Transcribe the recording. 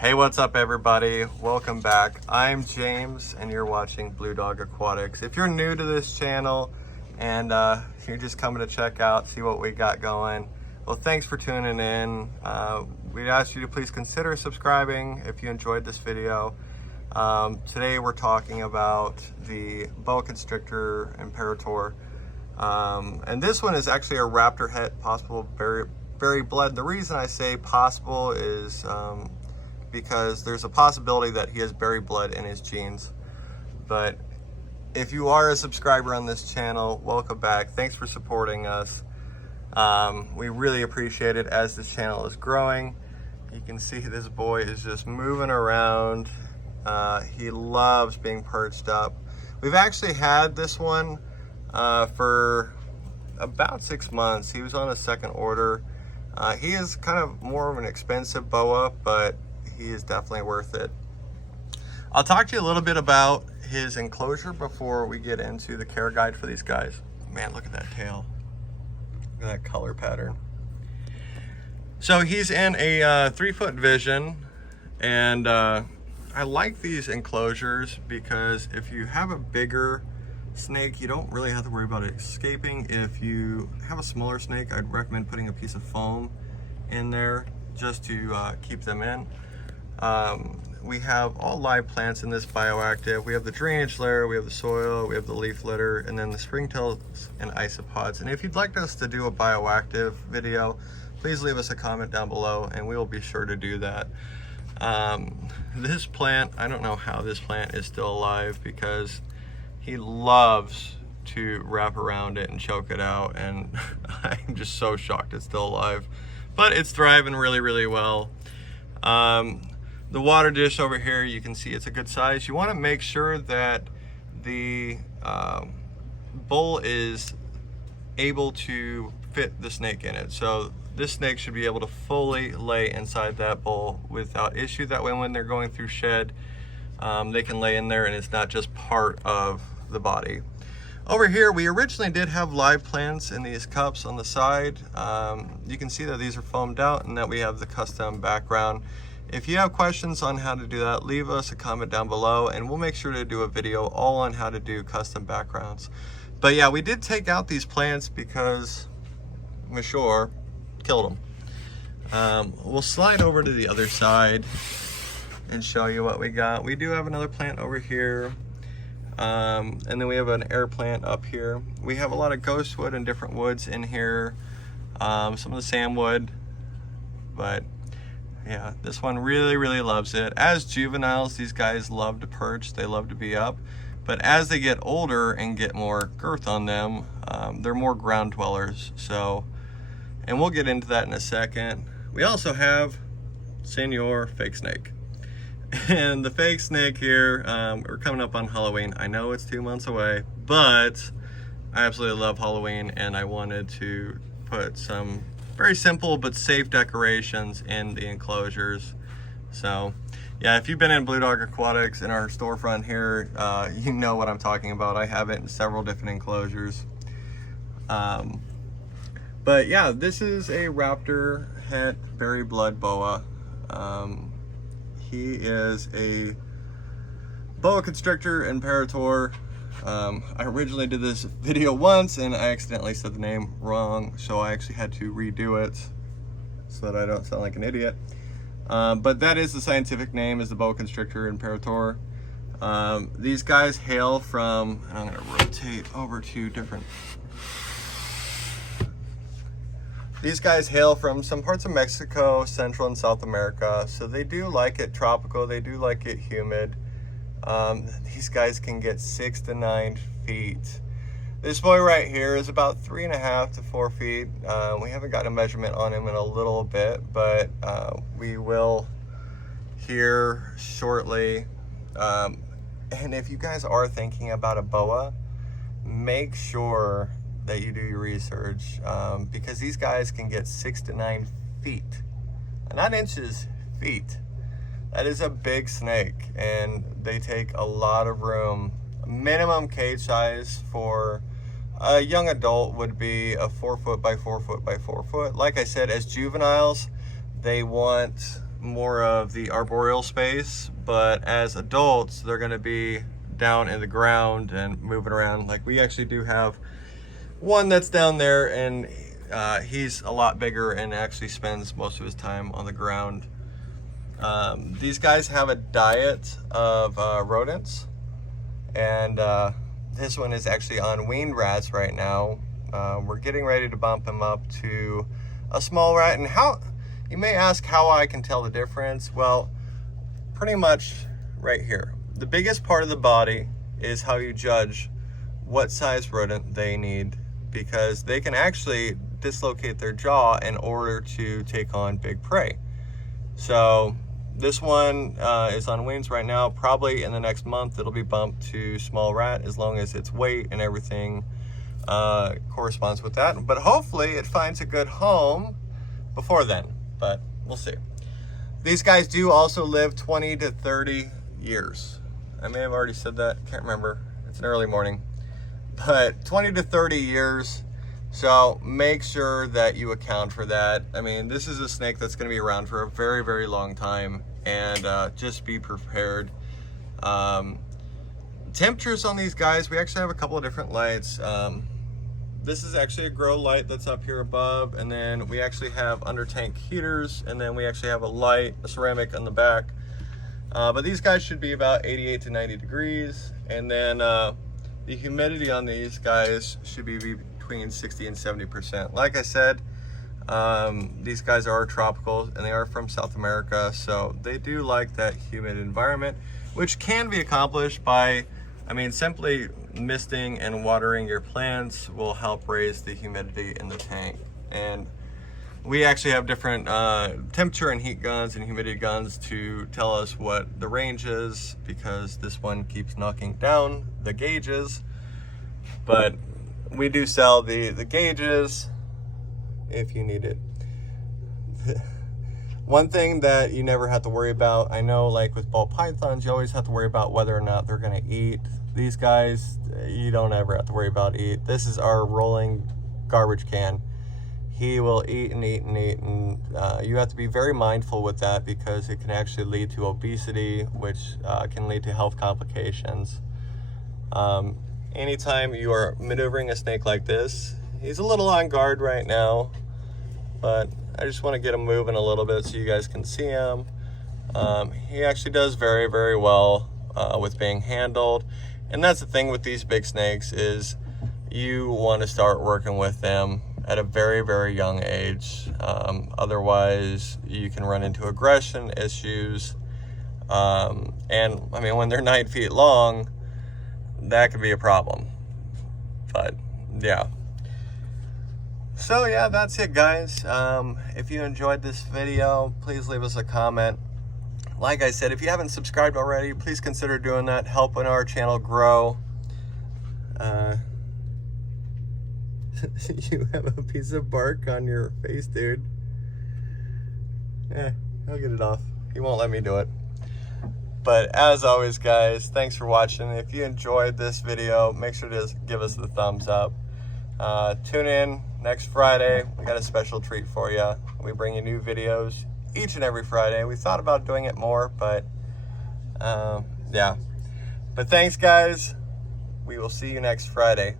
Hey, what's up everybody? Welcome back. I'm James and you're watching Blue Dog Aquatics. If you're new to this channel and you're just coming to check out, see what we got going, well, thanks for tuning in. We'd ask you to please consider subscribing if you enjoyed this video. Today we're talking about the Boa Constrictor Imperator. And this one is actually a raptor het, possible berry blood. The reason I say possible is because there's a possibility that he has berry blood in his genes. But if you are a subscriber on this channel, welcome back. Thanks for supporting us. We really appreciate it as this channel is growing. You can see this boy is just moving around. He loves being perched up. We've actually had this one for about 6 months. He was on a second order. He is kind of more of an expensive boa, but he is definitely worth it. I'll talk to you a little bit about his enclosure before we get into the care guide for these guys. Man, look at that tail. Look at that color pattern. So he's in a 3-foot vision, and I like these enclosures because if you have a bigger snake, you don't really have to worry about it escaping. If you have a smaller snake, I'd recommend putting a piece of foam in there just to keep them in. We have all live plants in this bioactive. We have the drainage layer, we have the soil, we have the leaf litter, and then the springtails and isopods. And if you'd like us to do a bioactive video, please leave us a comment down below and we will be sure to do that. This plant, I don't know how this plant is still alive because he loves to wrap around it and choke it out, and I'm just so shocked it's still alive. But it's thriving really, really well. The water dish over here, you can see it's a good size. You want to make sure that the bowl is able to fit the snake in it. So this snake should be able to fully lay inside that bowl without issue. That way when they're going through shed, they can lay in there and it's not just part of the body. Over here, we originally did have live plants in these cups on the side. You can see that these are foamed out and that we have the custom background. If you have questions on how to do that, leave us a comment down below and we'll make sure to do a video all on how to do custom backgrounds. But yeah, we did take out these plants because Mashore killed them. We'll slide over to the other side and show you what we got. We do have another plant over here. And then we have an air plant up here. We have a lot of ghost wood and different woods in here. Some of the sandwood, but yeah, this one really, really loves it. As juveniles, these guys love to perch. They love to be up. But as they get older and get more girth on them, they're more ground dwellers. So, and we'll get into that in a second. We also have Senor Fake Snake. And the fake snake here, we're coming up on Halloween. I know it's 2 months away, but I absolutely love Halloween and I wanted to put some very simple but safe decorations in the enclosures. So yeah, if you've been in Blue Dog Aquatics in our storefront here, you know what I'm talking about. I have it in several different enclosures. But yeah, this is a raptor het berry blood boa. He is a Boa Constrictor Imperator. I originally did this video once and I accidentally said the name wrong, so I actually had to redo it so that I don't sound like an idiot. But that is the scientific name, is the Boa Constrictor Imperator. These guys hail from, and I'm going to rotate over to different. These guys hail from some parts of Mexico, Central and South America, so they do like it tropical, they do like it humid. These guys can get 6 to 9 feet. This boy right here is about 3.5 to 4 feet. We haven't got a measurement on him in a little bit, but we will here shortly. And if you guys are thinking about a boa, make sure that you do your research, because these guys can get 6 to 9 feet, not inches, feet. That is a big snake and they take a lot of room. Minimum cage size for a young adult would be a 4 foot by 4 foot by 4 foot. Like I said, as juveniles, they want more of the arboreal space, but as adults, they're gonna be down in the ground and moving around. Like we actually do have one that's down there, and he's a lot bigger and actually spends most of his time on the ground. These guys have a diet of rodents, and this one is actually on weaned rats right now. We're getting ready to bump him up to a small rat. And how, you may ask how I can tell the difference. Well, pretty much right here. The biggest part of the body is how you judge what size rodent they need, because they can actually dislocate their jaw in order to take on big prey. So this one is on wings right now. Probably in the next month it'll be bumped to small rat, as long as its weight and everything corresponds with that. But hopefully it finds a good home before then, but we'll see. These guys do also live 20 to 30 years. I may have already said that, can't remember. It's an early morning. But 20 to 30 years, so make sure that you account for that. I mean, this is a snake that's going to be around for a very, very long time, and just be prepared. Temperatures on these guys, we actually have a couple of different lights. This is actually a grow light that's up here above, and then we actually have under tank heaters, and then we actually have a light, a ceramic on the back. But these guys should be about 88 to 90 degrees, and then the humidity on these guys should be between 60 and 70%. Like I said, these guys are tropical and they are from South America, so they do like that humid environment, which can be accomplished by, I mean, simply misting and watering your plants will help raise the humidity in the tank. And we actually have different temperature and heat guns and humidity guns to tell us what the range is, because this one keeps knocking down the gauges. But we do sell the gauges if you need it. One thing that you never have to worry about, I know like with ball pythons, you always have to worry about whether or not they're gonna eat. These guys, you don't ever have to worry about eat. This is our rolling garbage can. He will eat and eat and eat, and you have to be very mindful with that, because it can actually lead to obesity, which can lead to health complications. Anytime you are maneuvering a snake like this, he's a little on guard right now, but I just want to get him moving a little bit so you guys can see him. He actually does very, very well with being handled. And that's the thing with these big snakes, is you want to start working with them at a very, very young age. Otherwise, you can run into aggression issues. And I mean, when they're 9 feet long, that could be a problem. But yeah. So yeah, that's it, guys. If you enjoyed this video, please leave us a comment. Like I said, if you haven't subscribed already, please consider doing that, helping our channel grow. You have a piece of bark on your face, dude. I'll get it off. He won't let me do it. But as always, guys, thanks for watching. If you enjoyed this video, make sure to give us the thumbs up. Tune in next Friday. We got a special treat for you. We bring you new videos each and every Friday. We thought about doing it more, but yeah. But thanks, guys. We will see you next Friday.